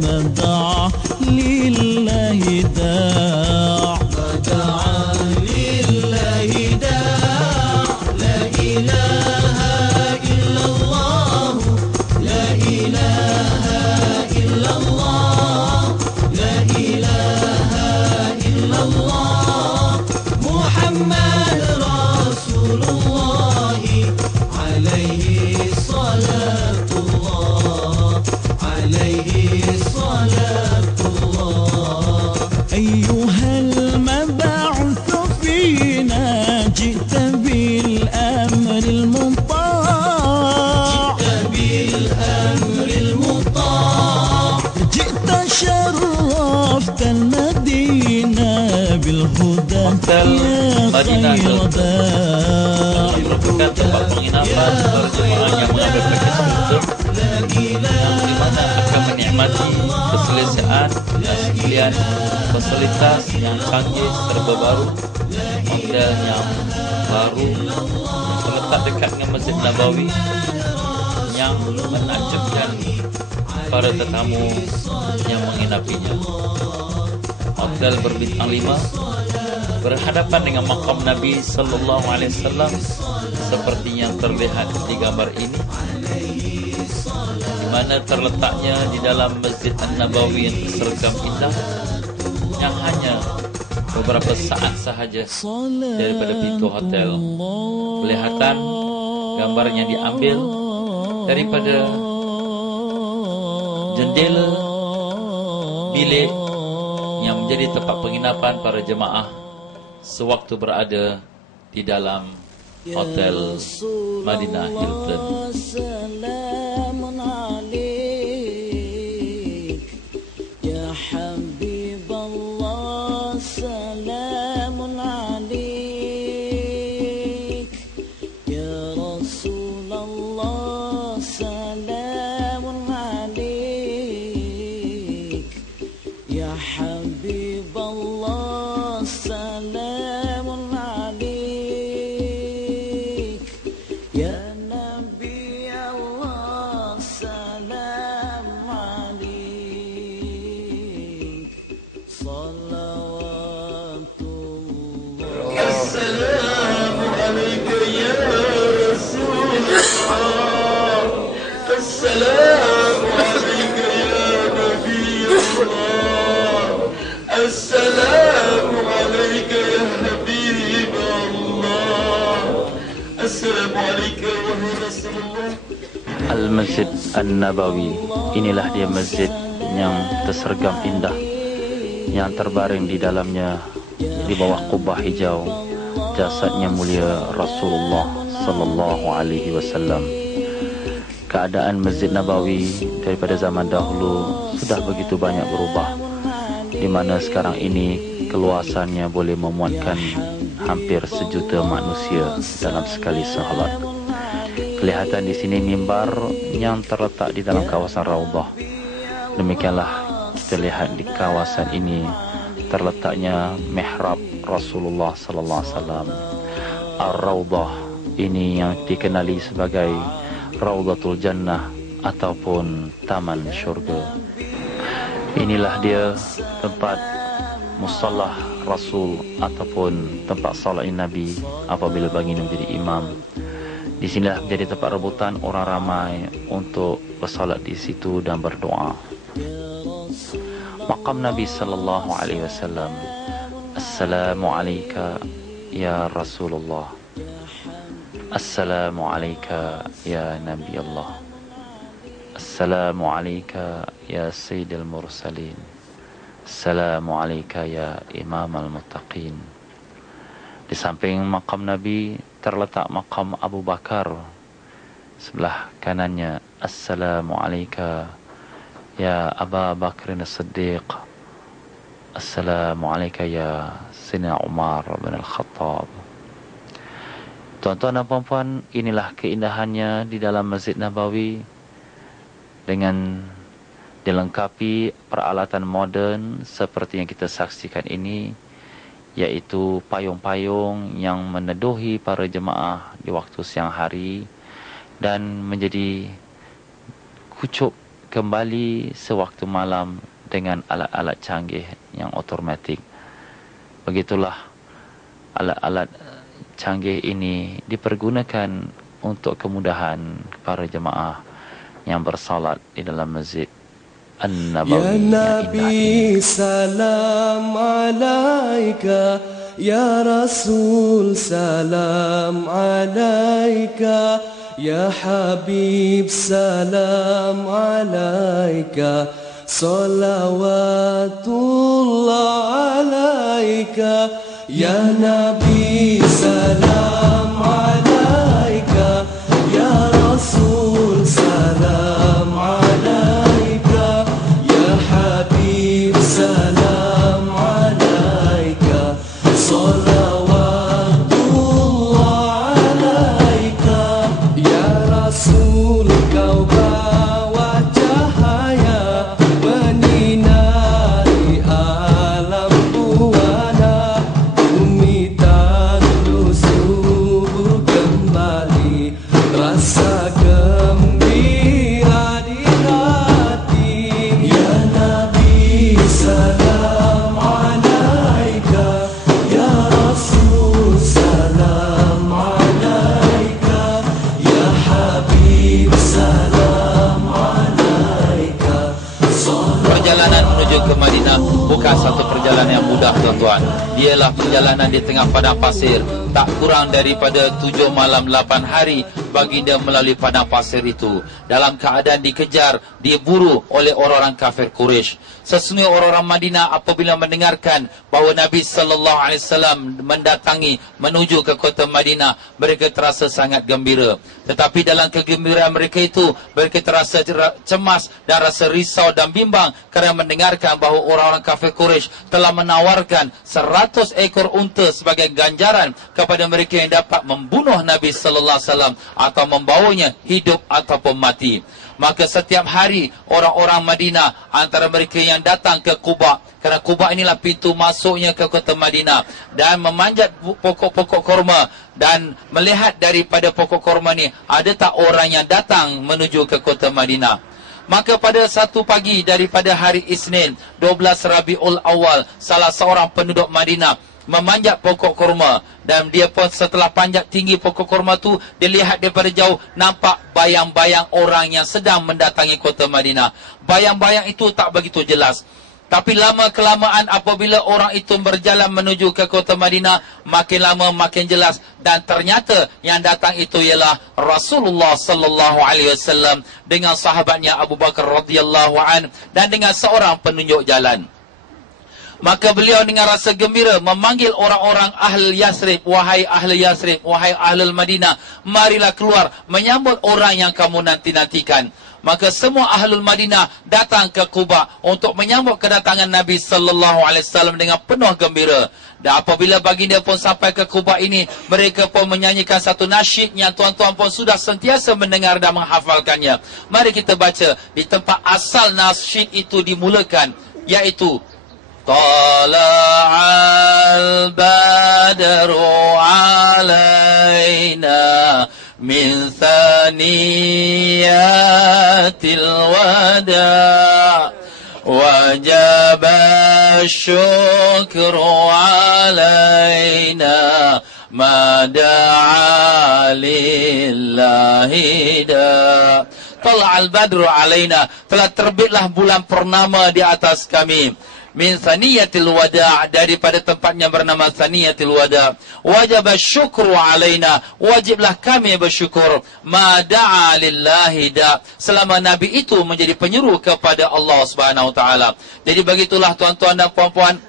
دع لله داع ودعا لله داع لا إله إلا الله لا إله إلا الله لا إله إلا الله محمد رسول الله عليه صلاة الله عليه صلاة الله أيها المبعوث فينا جئت بالأمر المطاع جئت بالأمر المطاع جئت شرفت المدينة بالهدى يا خير داع merupakan tempat penginapan berjemaah yang mengambil paket khusus yang dimana akan menikmati keselesaan dan sekalian fasilitas yang canggih serba baru, model yang baru, terletak dekat dengan Masjid Nabawi yang menakjubkan para tetamu yang menginapinya. Hotel berbintang 5 berhadapan dengan makam Nabi sallallahu alaihi wasallam seperti yang terlihat di gambar ini, di mana terletaknya di dalam Masjid An-Nabawi yang tersergam indah, yang hanya beberapa saat sahaja daripada pintu hotel. Kelihatan gambarnya diambil daripada jendela bilik yang menjadi tempat penginapan para jemaah sewaktu berada di dalam Hotel Madinah Hilton. Salamun alaik ya Habiballah, salamun alaik ya Rasulullah, salamun alaik ya Habiballah, salamun alaik ya Nabi Allah, salam alaik salawatullah. السلام عليك يا رسول الله السلام عليك يا نبي الله السلام عليك يا حبيب الله السلام عليك وهي رسول الله. Al-Masjid An-Nabawi, inilah dia masjid yang tersergam indah, yang terbaring di dalamnya di bawah kubah hijau jasadnya mulia Rasulullah sallallahu alaihi wasallam. Keadaan Masjid Nabawi daripada zaman dahulu sudah begitu banyak berubah, di mana sekarang ini keluasannya boleh memuatkan hampir 1 juta manusia dalam sekali salat. Kelihatan di sini mimbar yang terletak di dalam kawasan Raudhah. Demikianlah kita lihat di kawasan ini terletaknya mihrab Rasulullah sallallahu alaihi wasallam. Ar-Raudhah ini yang dikenali sebagai Raudhatul Jannah ataupun Taman Syurga. Inilah dia tempat musallah Rasul ataupun tempat salat Nabi apabila baginda menjadi imam. Di sinilah menjadi tempat rebutan orang ramai untuk bersalat di situ dan berdoa. Maqam Nabi sallallahu alaihi wasallam. Assalamu alayka ya Rasulullah. Assalamu alayka ya Nabi Allah. Assalamu alayka ya Sayyidil Mursalin. Assalamu alayka ya Imam al-Muttaqin. Di samping makam Nabi terletak makam Abu Bakar. Sebelah kanannya Assalamu alayka ya Aba Bakrin As-Siddiq. Assalamu alayka ya Sayyidina Umar bin Al-Khattab. Tuan-tuan dan puan-puan, inilah keindahannya di dalam Masjid Nabawi dengan dilengkapi peralatan moden seperti yang kita saksikan ini, yaitu payung-payung yang meneduhi para jemaah di waktu siang hari dan menjadi kucuk kembali sewaktu malam dengan alat-alat canggih yang otomatik. Begitulah alat-alat canggih ini dipergunakan untuk kemudahan para jemaah yang bersalat di dalam masjid An-Nabawi. Ya Nabi salam alaika, Ya Rasul salam alaika, Ya Habib salam alaika, salawatullah alaika, Ya Nabi salam alaika, Ya Rasul salam alaika, Ya Habib salam alaika, salawatullah alaika, Ya Rasul kau bawa cahaya menyinari alam buana, bumi tandus subur kembali, rasa gembira di hati. Ya Nabi salam alaika, Ya Rasul salam alaika, Ya Habib salam alaika. Perjalanan menuju ke Madinah bukan satu perjalanan yang mudah, tuan-tuan. Ialah perjalanan di tengah padang pasir. Tak kurang daripada 7 malam 8 hari baginda melalui padang pasir itu, dalam keadaan dikejar, diburu oleh orang-orang kafir Quraisy. Sesungguhnya orang-orang Madinah apabila mendengarkan bahawa Nabi SAW mendatangi menuju ke kota Madinah, mereka terasa sangat gembira. Tetapi dalam kegembiraan mereka itu, mereka terasa cemas dan rasa risau dan bimbang kerana mendengarkan bahawa orang-orang kafir Quraisy telah menawarkan 100 ekor unta sebagai ganjaran kepada mereka yang dapat membunuh Nabi SAW atau membawanya hidup ataupun mati. Maka setiap hari orang-orang Madinah, antara mereka yang datang ke Quba, kerana Quba inilah pintu masuknya ke kota Madinah, dan memanjat pokok-pokok korma dan melihat daripada pokok korma ni ada tak orang yang datang menuju ke kota Madinah. Maka pada satu pagi daripada hari Isnin 12 Rabiul Awal, salah seorang penduduk Madinah memanjat pokok korma, dan dia pun setelah panjat tinggi pokok korma tu, dia lihat daripada jauh nampak bayang-bayang orang yang sedang mendatangi kota Madinah. Bayang-bayang itu tak begitu jelas, tapi lama kelamaan apabila orang itu berjalan menuju ke kota Madinah, makin lama makin jelas, dan ternyata yang datang itu ialah Rasulullah sallallahu alaihi wasallam dengan sahabatnya Abu Bakar radhiyallahu an dan dengan seorang penunjuk jalan. Maka beliau dengan rasa gembira memanggil orang-orang ahli Yasrib, wahai ahli Yasrib, wahai ahli Madinah, marilah keluar menyambut orang yang kamu nanti-nantikan. Maka semua ahlul Madinah datang ke Quba untuk menyambut kedatangan Nabi sallallahu alaihi wasallam dengan penuh gembira. Dan apabila baginda pun sampai ke Quba ini, mereka pun menyanyikan satu nasyid yang tuan-tuan pun sudah sentiasa mendengar dan menghafalkannya. Mari kita baca di tempat asal nasyid itu dimulakan, iaitu Tala'al badru alaina min thaniyatil wada' wajaba syukru alaina ma da'a lillahi da'. Tala'al badru alaina, telah terbitlah bulan purnama di atas kami. Min thaniyatil wada', daripada tempatnya bernama thaniyatil wada'. Wajib syukru alaina, wajiblah kami bersyukur. Ma da'a lillahi da', selama Nabi itu menjadi penyeru kepada Allah Subhanahu Wa Taala. Jadi begitulah tuan-tuan dan puan-puan,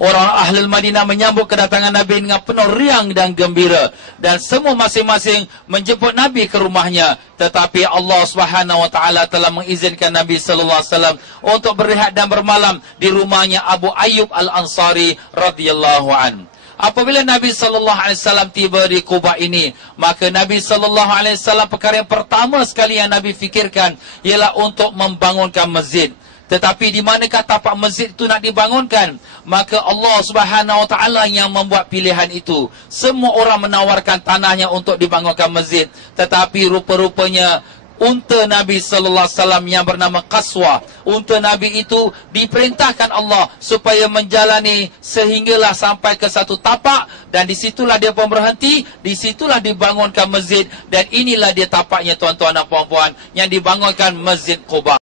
orang ahli Madinah menyambut kedatangan Nabi dengan penuh riang dan gembira, dan semua masing-masing menjemput Nabi ke rumahnya. Tetapi Allah Subhanahu Wa Taala telah mengizinkan Nabi sallallahu alaihi wasallam untuk berehat dan bermalam di rumahnya Abu Ayyub Al-Ansari radhiyallahu an. Apabila Nabi sallallahu alaihi wasallam tiba di Quba ini, maka Nabi sallallahu alaihi wasallam perkara yang pertama sekali yang Nabi fikirkan ialah untuk membangunkan masjid. Tetapi di manakah tapak masjid itu nak dibangunkan? Maka Allah Subhanahu Wa Taala yang membuat pilihan itu. Semua orang menawarkan tanahnya untuk dibangunkan masjid, tetapi rupa-rupanya unta Nabi sallallahu alaihi wasallam yang bernama Qaswa. Unta Nabi itu diperintahkan Allah supaya menjalani sehinggalah sampai ke satu tapak, dan disitulah dia pun berhenti, disitulah dibangunkan masjid, dan inilah dia tapaknya tuan-tuan dan puan-puan yang dibangunkan Masjid Quba.